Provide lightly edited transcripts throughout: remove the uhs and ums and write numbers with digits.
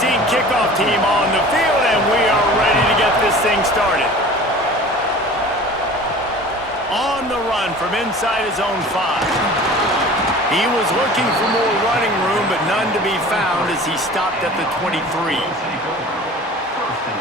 16 kickoff team on the field, and we are ready to get this thing started. On the run from inside his own 5. He was looking for more running room, but none to be found as he stopped at the 23.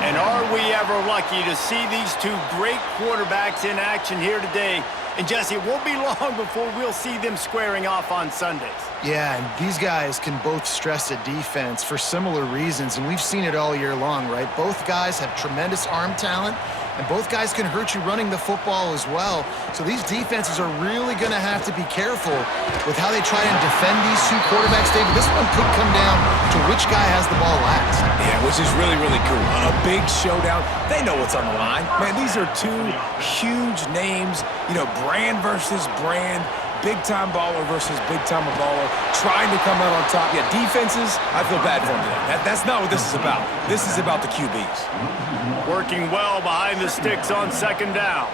And are we ever lucky to see these two great quarterbacks in action here today? And Jesse, it won't be long before we'll see them squaring off on Sundays. Yeah, and these guys can both stress a defense for similar reasons, and we've seen it all year long, right? Both guys have tremendous arm talent, and both guys can hurt you running the football as well. So these defenses are really going to have to be careful with how they try and defend these two quarterbacks, David. This one could come down to which guy has the ball last. Yeah, which is really, really cool. A big showdown. They know what's on the line. Man, these are two huge names, you know, brand versus brand. Big-time baller versus big-time baller, trying to come out on top. Yeah, defenses, I feel bad for them today. That's not what this is about. This is about the QBs. Working well behind the sticks on second down.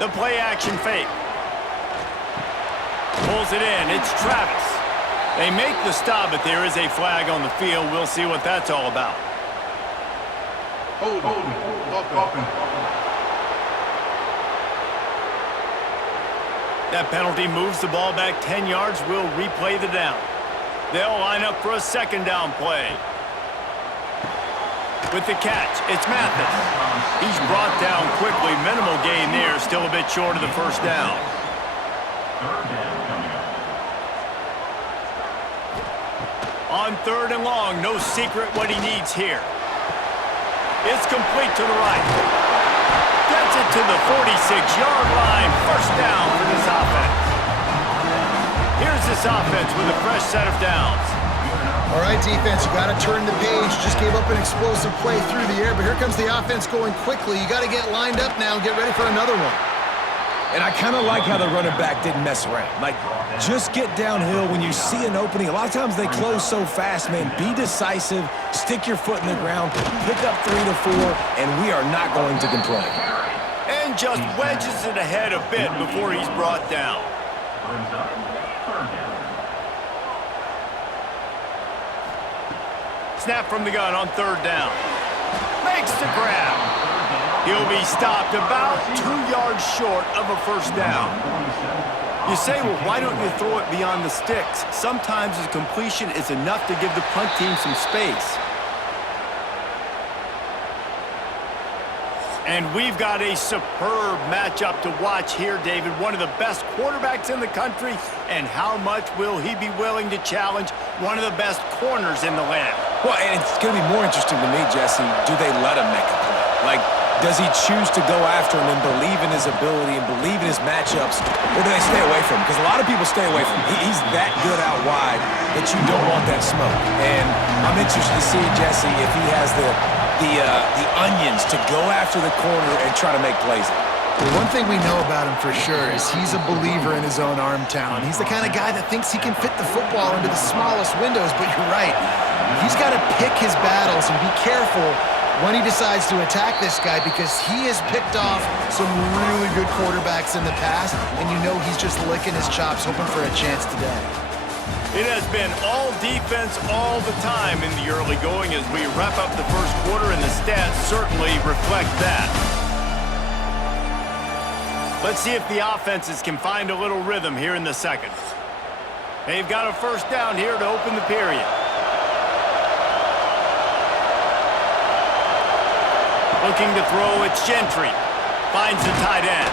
The play-action fake. Pulls it in. It's Travis. They make the stop, but there is a flag on the field. We'll see what that's all about. Hold on. That penalty moves the ball back 10 yards. We'll replay the down. They'll line up for a second down play. With the catch, it's Mathis. He's brought down quickly. Minimal gain there. Still a bit short of the first down. On third and long, no secret what he needs here. It's complete to the right. Gets it to the 46-yard line. First down for this offense. Here's this offense with a fresh set of downs. All right, defense, you got to turn the page. Just gave up an explosive play through the air, but here comes the offense going quickly. You got to get lined up now and get ready for another one. And I kind of like how the running back didn't mess around. Like, just get downhill when you see an opening. A lot of times they close so fast, man. Be decisive, stick your foot in the ground, pick up 3 to 4, and we are not going to complain. And just wedges it ahead a bit before he's brought down. Snap from the gun on third down. Makes the grab. He'll be stopped about 2 yards short of a first down. You say, well, why don't you throw it beyond the sticks? Sometimes the completion is enough to give the punt team some space. And we've got a superb matchup to watch here, David. One of the best quarterbacks in the country. And how much will he be willing to challenge one of the best corners in the land? Well, and it's going to be more interesting to me, Jesse, do they let him make a play? Like, does he choose to go after him and believe in his ability and believe in his matchups, or do they stay away from him? Because a lot of people stay away from him. He's that good out wide that you don't want that smoke. And I'm interested to see, Jesse, if he has the onions to go after the corner and try to make plays. Well, one thing we know about him for sure is he's a believer in his own arm talent. He's the kind of guy that thinks he can fit the football into the smallest windows, but you're right. He's got to pick his battles and be careful when he decides to attack this guy, because he has picked off some really good quarterbacks in the past, and you know he's just licking his chops, hoping for a chance today. It has been all defense all the time in the early going as we wrap up the first quarter, and the stats certainly reflect that. Let's see if the offenses can find a little rhythm here in the second. They've got a first down here to open the period. Looking to throw, it's Gentry. Finds the tight end.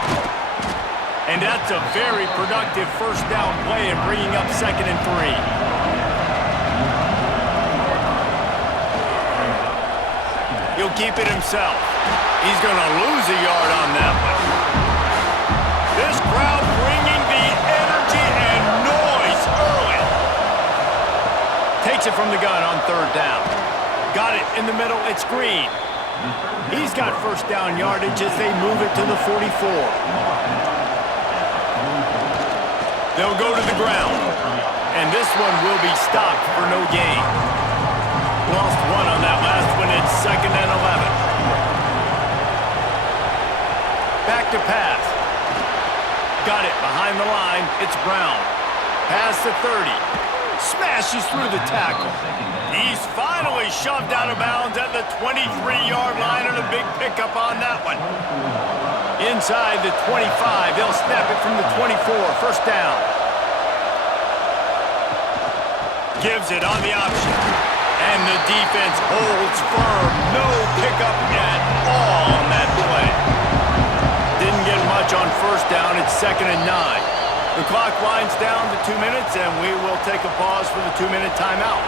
And that's a very productive first down play and bringing up 2nd and 3. He'll keep it himself. He's going to lose a yard on that one. This crowd bringing the energy and noise early. Takes it from the gun on third down. Got it in the middle. It's Green. He's got first down yardage as they move it to the 44. They'll go to the ground. And this one will be stopped for no gain. Lost one on that last one. It's 2nd and 11. Back to pass. Got it behind the line. It's Brown. Pass to 30. Smashes through the tackle. He's finally shoved out of bounds at the 23-yard line and a big pickup on that one. Inside the 25, they'll snap it from the 24, first down. Gives it on the option. And the defense holds firm. No pickup at all on that play. Didn't get much on first down. It's 2nd and 9. The clock winds down to 2 minutes, and we will take a pause for the 2-minute timeout.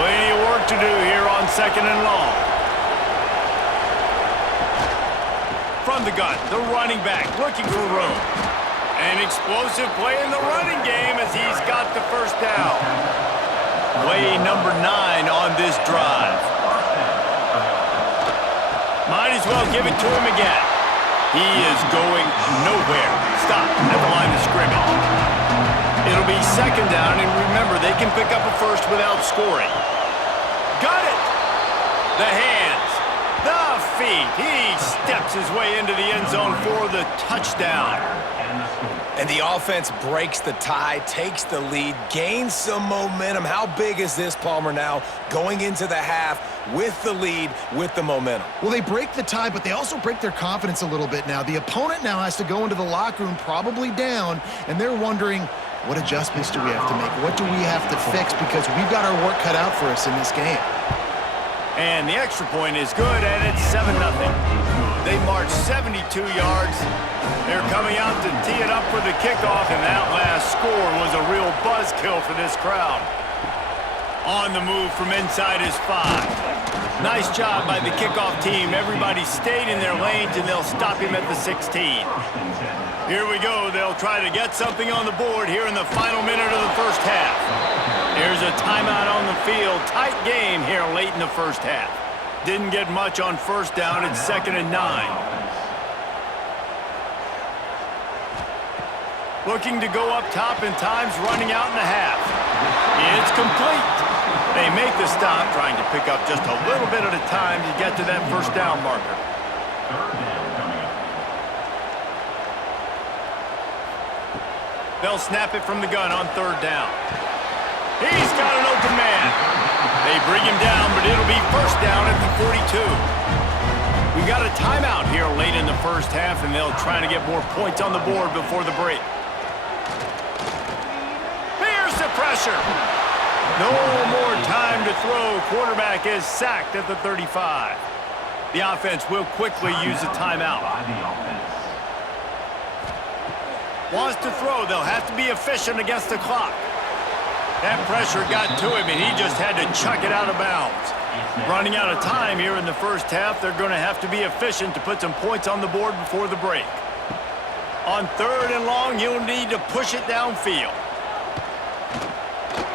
Plenty of work to do here on 2nd and long. From the gun, the running back looking for room. An explosive play in the running game as he's got the first down. Play number 9 on this drive. Might as well give it to him again. He is going nowhere. Stop at the line of scrimmage. It'll be 2nd down, and remember, they can pick up a first without scoring. Got it! The hands, the feet. He steps his way into the end zone for the touchdown. And the offense breaks the tie, takes the lead, gains some momentum. How big is this, Palmer, now going into the half with the lead, with the momentum? Well, they break the tie, but they also break their confidence a little bit now. The opponent now has to go into the locker room probably down, and they're wondering, what adjustments do we have to make? What do we have to fix? Because we've got our work cut out for us in this game. And the extra point is good, and it's 7-0. They march 72 yards. They're coming out to tee it up for the kickoff, and that last score was a real buzzkill for this crowd. On the move from inside his 5. Nice job by the kickoff team. Everybody stayed in their lanes, and they'll stop him at the 16. Here we go. They'll try to get something on the board here in the final minute of the first half. There's a timeout on the field. Tight game here late in the first half. Didn't get much on first down. It's 2nd and 9. Looking to go up top, and time's running out in the half. It's complete. They make the stop, trying to pick up just a little bit at a time to get to that first down marker. They'll snap it from the gun on 3rd down. He's got an open man. They bring him down, but it'll be first down at the 42. We got a timeout here late in the first half, and they'll try to get more points on the board before the break. Here's the pressure. No more time to throw. Quarterback is sacked at the 35. The offense will quickly use a timeout. Wants to throw. They'll have to be efficient against the clock. That pressure got to him, and he just had to chuck it out of bounds. Running out of time here in the first half, they're going to have to be efficient to put some points on the board before the break. On 3rd and long, you'll need to push it downfield.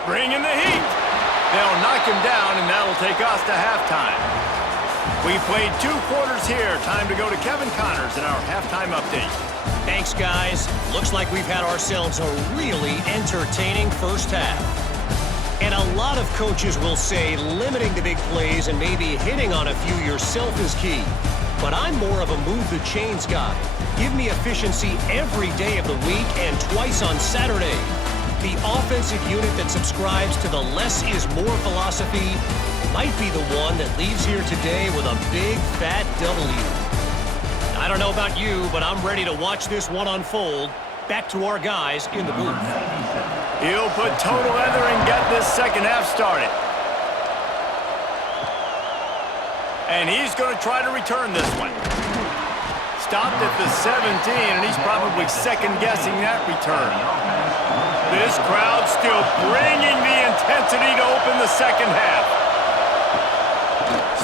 Bring in the heat. They'll knock him down, and that'll take us to halftime. We played 2 quarters here. Time to go to Kevin Connors in our halftime update. Thanks, guys. Looks like we've had ourselves a really entertaining first half. And a lot of coaches will say limiting the big plays and maybe hitting on a few yourself is key. But I'm more of a move the chains guy. Give me efficiency every day of the week and twice on Saturday. The offensive unit that subscribes to the less is more philosophy might be the one that leaves here today with a big fat W. I don't know about you, but I'm ready to watch this one unfold. Back to our guys in the booth. He'll put total leather and get this second half started. And he's going to try to return this one. Stopped at the 17, and he's probably second-guessing that return. This crowd still bringing the intensity to open the second half.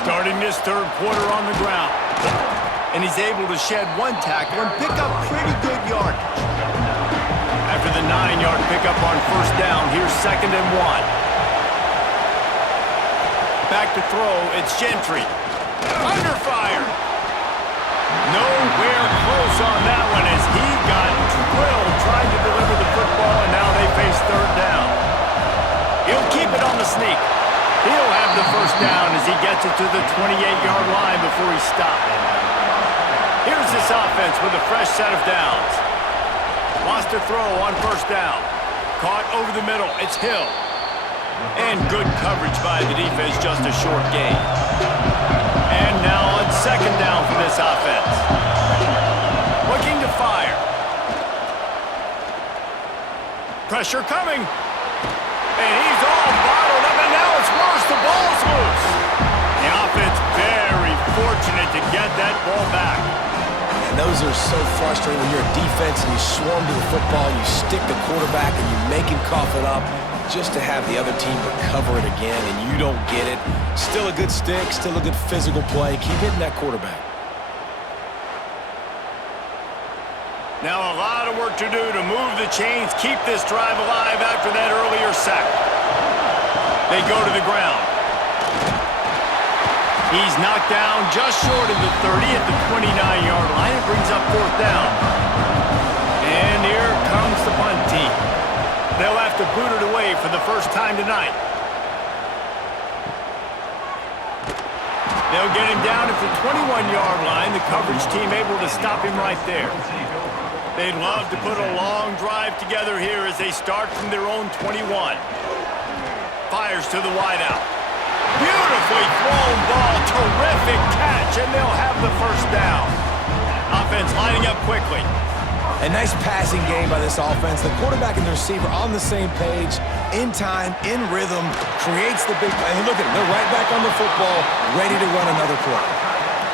Starting this 3rd quarter on the ground. And he's able to shed 1 tackle and pick up pretty good yardage. After the 9-yard pickup on first down, here's 2nd and 1. Back to throw, it's Gentry. Under fire. Nowhere close on that one as he got drilled trying to deliver the football, and now they face 3rd down. He'll keep it on the sneak. He'll have the first down as he gets it to the 28-yard line before he stopped. Here's this offense with a fresh set of downs. Wants to throw on first down. Caught over the middle. It's Hill. And good coverage by the defense, just a short gain. And now on second down for this offense. Looking to fire. Pressure coming. And he's all bottled up, and now it's worse. The ball's loose. The offense very fortunate to get that ball back. And those are so frustrating when you're a defense and you swarm to the football, you stick the quarterback, and you make him cough it up just to have the other team recover it again, and you don't get it. Still a good stick, still a good physical play. Keep hitting that quarterback. Now a lot of work to do to move the chains, keep this drive alive after that earlier sack. They go to the ground. He's knocked down just short of the 30 at the 29-yard line. It brings up fourth down. And here comes the punt team. They'll have to boot it away for the first time tonight. They'll get him down at the 21-yard line. The coverage team able to stop him right there. They'd love to put a long drive together here as they start from their own 21. Fires to the wideout. Beautifully thrown ball. Terrific catch, and they'll have the first down. Offense lining up quickly. A nice passing game by this offense. The quarterback and the receiver on the same page, in time, in rhythm, creates the big play. And look at them. They're right back on the football, ready to run another play.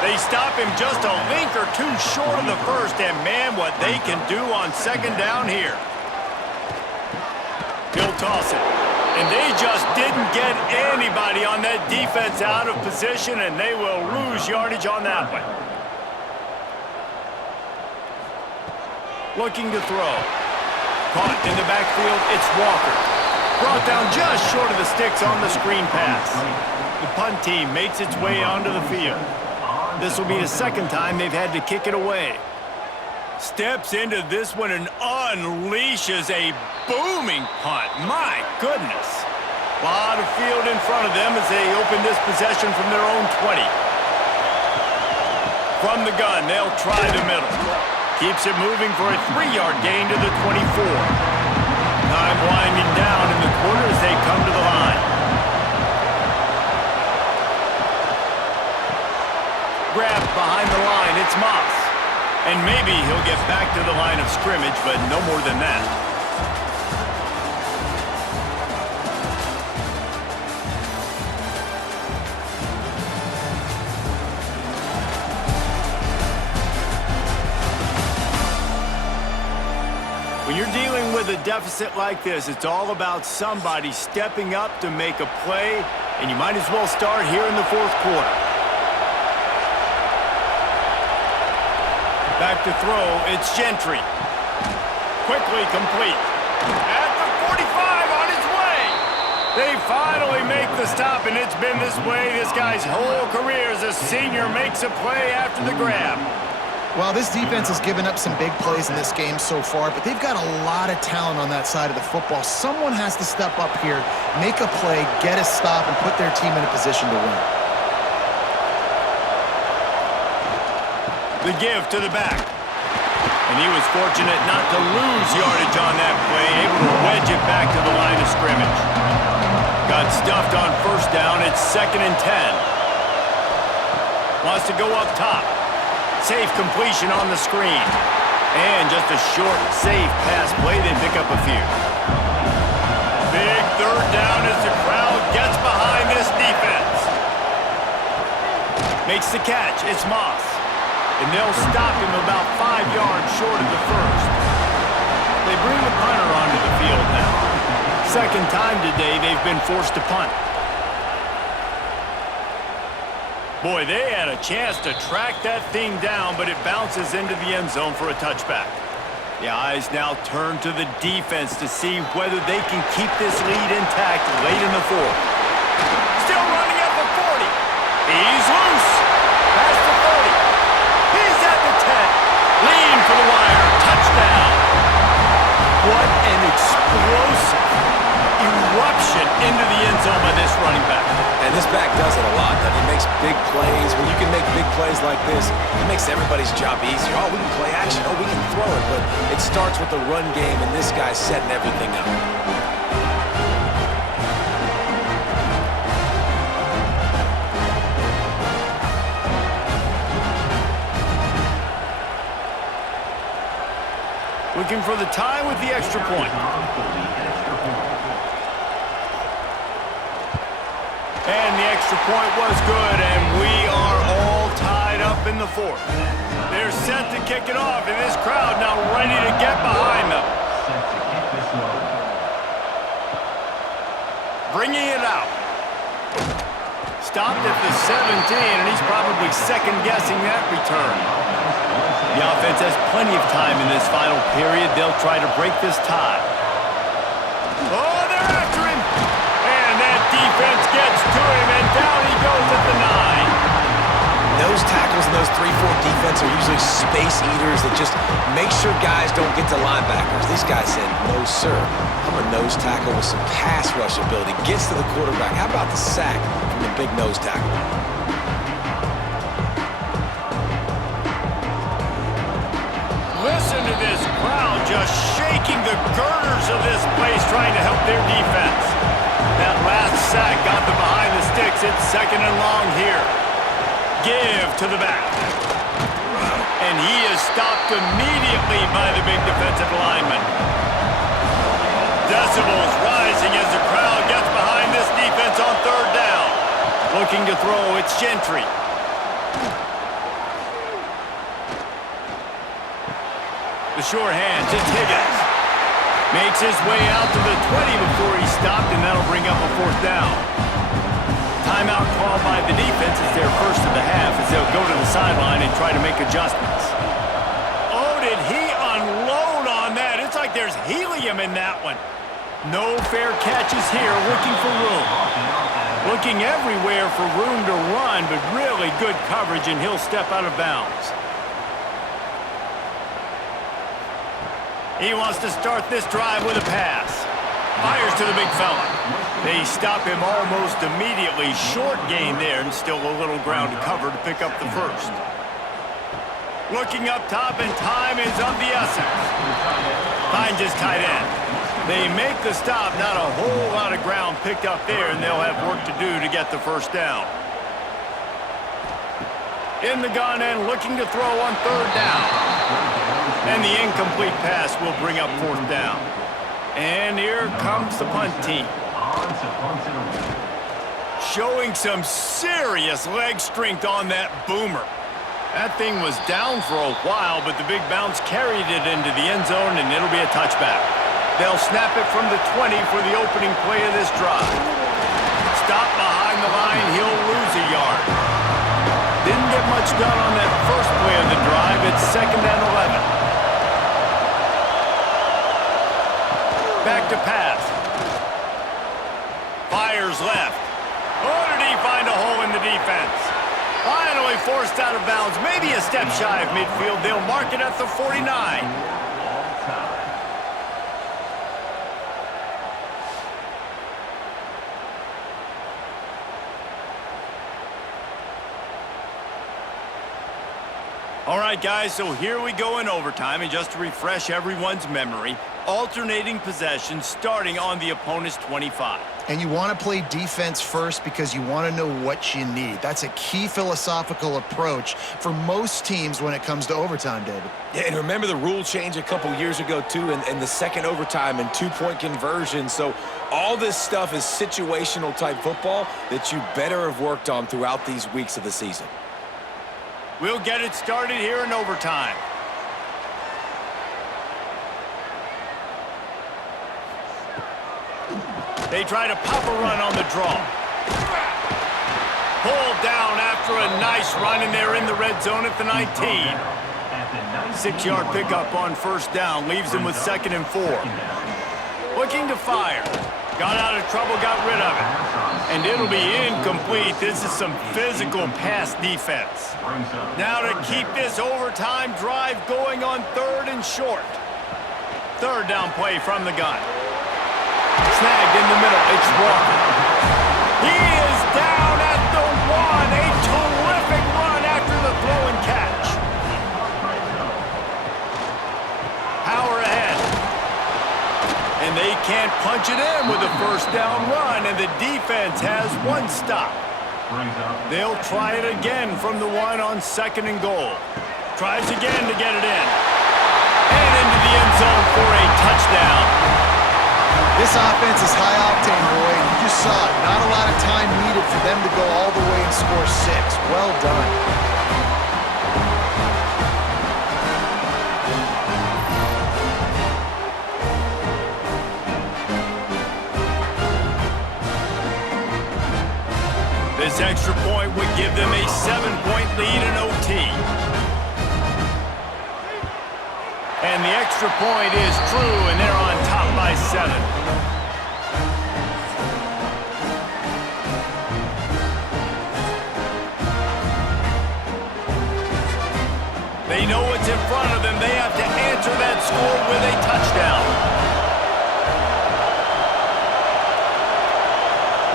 They stop him just a link or two short of the first, and man, what they can do on second down here. He'll toss it. And they just didn't get anybody on that defense out of position, and they will lose yardage on that one. Looking to throw. Caught in the backfield, it's Walker. Brought down just short of the sticks on the screen pass. The punt team makes its way onto the field. This will be the second time they've had to kick it away. Steps into this one and unleashes a booming punt. My goodness. A lot of field in front of them as they open this possession from their own 20. From the gun, they'll try the middle. Keeps it moving for a 3-yard gain to the 24. Time winding down in the quarter as they come to the line. Grabbed behind the line, it's Moss. And maybe he'll get back to the line of scrimmage, but no more than that. When you're dealing with a deficit like this, it's all about somebody stepping up to make a play, and you might as well start here in the fourth quarter. Back to throw, it's Gentry. Quickly complete. At the 45 on his way. They finally make the stop, and it's been this way this guy's whole career as a senior makes a play after the grab. Well, this defense has given up some big plays in this game so far, but they've got a lot of talent on that side of the football. Someone has to step up here, make a play, get a stop, and put their team in a position to win. The give to the back. And he was fortunate not to lose yardage on that play, able to wedge it back to the line of scrimmage. Got stuffed on first down, it's 2nd and 10. Wants to go up top. Safe completion on the screen. And just a short, safe pass play, they pick up a few. Big third down as the crowd gets behind this defense. Makes the catch, it's Moss. And they'll stop him about 5 yards short of the first. They bring the punter onto the field now. Second time today they've been forced to punt. Boy, they had a chance to track that thing down, but it bounces into the end zone for a touchback. The eyes now turn to the defense to see whether they can keep this lead intact late in the fourth. Still running at the 40. He's loose. Past the 30. He's at the 10. Lean for the wire. Touchdown. What an explosive eruption into the end zone by this running back. And this back does it a lot. He makes big plays. When you can make big plays like this, it makes everybody's job easier. Oh, we can play action. Oh, we can throw it. But it starts with the run game, and this guy's setting everything up. looking for the tie with the extra point. And the extra point was good, and we are all tied up in the fourth. They're set to kick it off, and this crowd now ready to get behind them. Bringing it out. Stopped at the 17, and he's probably second-guessing that return. The offense has plenty of time in this final period. They'll try to break this tie. Oh, they're after him! And that defense gets to him, and down he goes at the 9. Those tackles and those 3-4 defense are usually space eaters that just make sure guys don't get to linebackers. These guys said, no, sir. I'm a nose tackle with some pass rush ability. Gets to the quarterback. How about the sack from the big nose tackle? Listen to this crowd just shaking the girders of this place trying to help their defense. That last sack got them behind the sticks. It's second and long here. Give to the back. And he is stopped immediately by the big defensive lineman. Decibels rising as the crowd gets behind this defense on third down. Looking to throw, it's Gentry. The short hands, it's Higgins. Makes his way out to the 20 before he's stopped, and that'll bring up a fourth down. Timeout called by the defense is their first of the half as they'll go to the sideline and try to make adjustments. Oh, did he unload on that? It's like there's helium in that one. No fair catches here, looking for room. Looking everywhere for room to run, but really good coverage, and he'll step out of bounds. He wants to start this drive with a pass. Fires to the big fella. They stop him almost immediately. Short gain there, and still a little ground to cover to pick up the first. Looking up top, and time is of the essence. Finds his tight end. They make the stop. Not a whole lot of ground picked up there, and they'll have work to do to get the first down. In the gun and looking to throw on third down. And the incomplete pass will bring up fourth down. And here comes the punt team. Showing some serious leg strength on that boomer. That thing was down for a while, but the big bounce carried it into the end zone, and it'll be a touchback. They'll snap it from the 20 for the opening play of this drive. Stop behind the line, he'll lose a yard. Didn't get much done on that first play of the drive. It's second and 11. Back to pass. Fires left. Oh, did he find a hole in the defense? Finally forced out of bounds. Maybe a step shy of midfield. They'll mark it at the 49. All right, guys, so here we go in overtime, and just to refresh everyone's memory, alternating possession starting on the opponent's 25. And you want to play defense first because you want to know what you need. That's a key philosophical approach for most teams when it comes to overtime, David. Yeah, and remember the rule change a couple years ago, too, and the second overtime and two-point conversion. So all this stuff is situational-type football that you better have worked on throughout these weeks of the season. We'll get it started here in overtime. They try to pop a run on the draw. Pulled down after a nice run, and they're in the red zone at the 19. 6-yard pickup on first down, leaves them with 2nd and 4. Looking to fire. Got out of trouble, got rid of it. And it'll be incomplete. This is some physical pass defense. Now to keep this overtime drive going on 3rd and short. Third down play from the gun. Snagged in the middle. It's Walker. He is down at the 1. A terrific run after the throw and catch. Power ahead. And they can't punch it in with a first down run, and the defense has one stop. They'll try it again from the 1 on 2nd and goal. Tries again to get it in. And into the end zone for a touchdown. This offense is high octane, Roy, and you just saw it. Not a lot of time needed for them to go all the way and score 6. Well done. This extra point would give them a 7-point lead in OT. And the extra point is true, and they're on top by 7. They know what's in front of them. They have to answer that score with a touchdown.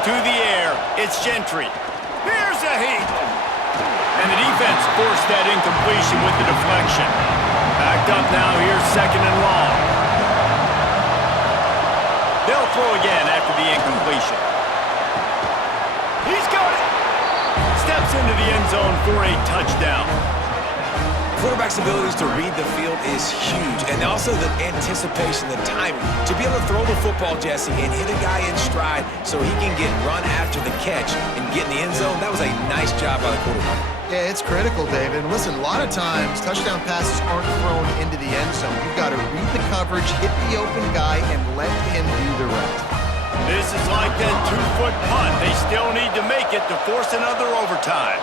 To the air, it's Gentry. Here's a heat. And the defense forced that incompletion with the deflection. Backed up now, here's 2nd and long. They'll throw again after the incompletion. He's got it. Steps into the end zone for a touchdown. Quarterback's abilities to read the field is huge, and also the anticipation, the timing. To be able to throw the football, Jesse, and hit a guy in stride so he can get run after the catch and get in the end zone, that was a nice job by the quarterback. Yeah, it's critical, David. And listen, a lot of times, touchdown passes aren't thrown into the end zone. You've got to read the coverage, hit the open guy, and let him do the rest. This is like that 2-foot punt. They still need to make it to force another overtime.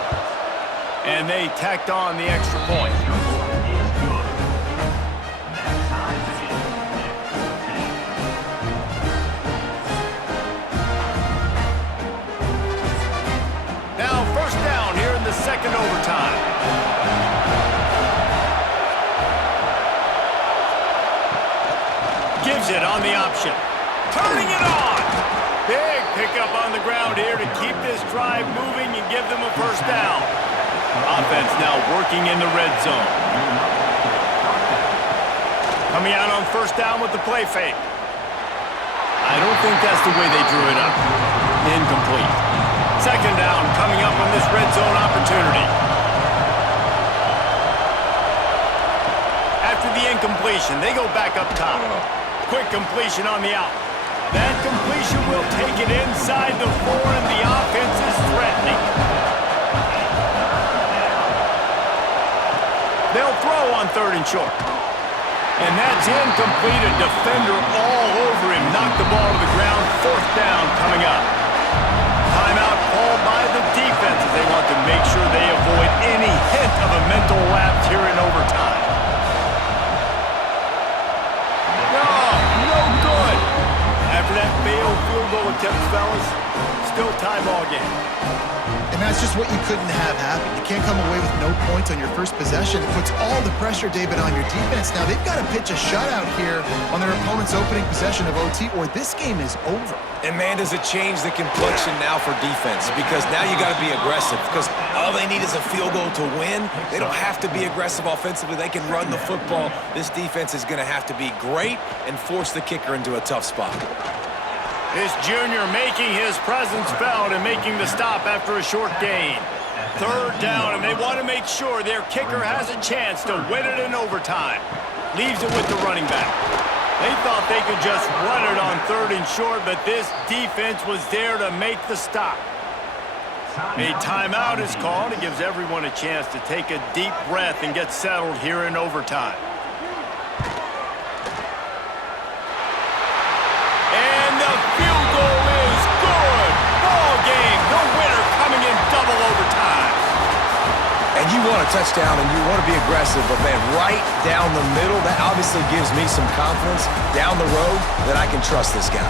And they tacked on the extra point. Now, first down here in the 2nd overtime. Gives it on the option. Turning it on. Big pickup on the ground here to keep this drive moving and give them a first down. Offense now working in the red zone. Coming out on first down with the play fake. I don't think that's the way they drew it up. Incomplete. 2nd down coming up on this red zone opportunity. After the incompletion, they go back up top. Quick completion on the out. That completion will take it inside the 4, and the offense is threatening. They'll throw on 3rd and short. And that's incomplete. A defender all over him. Knocked the ball to the ground. 4th down coming up. Timeout called by the defense as they want to make sure they avoid any hint of a mental lapse here in overtime. No good. After that failed field goal attempt, fellas, still tie ball game. And that's just what you couldn't have happen. You can't come away with no points on your first possession. It puts all the pressure, David, on your defense. Now, they've got to pitch a shutout here on their opponent's opening possession of OT, or this game is over. And, man, does it change the complexion now for defense? Because now you got to be aggressive. Because all they need is a field goal to win. They don't have to be aggressive offensively. They can run the football. This defense is going to have to be great and force the kicker into a tough spot. This junior making his presence felt and making the stop after a short gain. 3rd down, and they want to make sure their kicker has a chance to win it in overtime. Leaves it with the running back. They thought they could just run it on 3rd and short, but this defense was there to make the stop. A timeout is called. It gives everyone a chance to take a deep breath and get settled here in overtime. And the field goal is good. Ball game. The winner coming in double overtime. And you want a touchdown and you want to be aggressive, but, man, right down the middle, that obviously gives me some confidence down the road that I can trust this guy.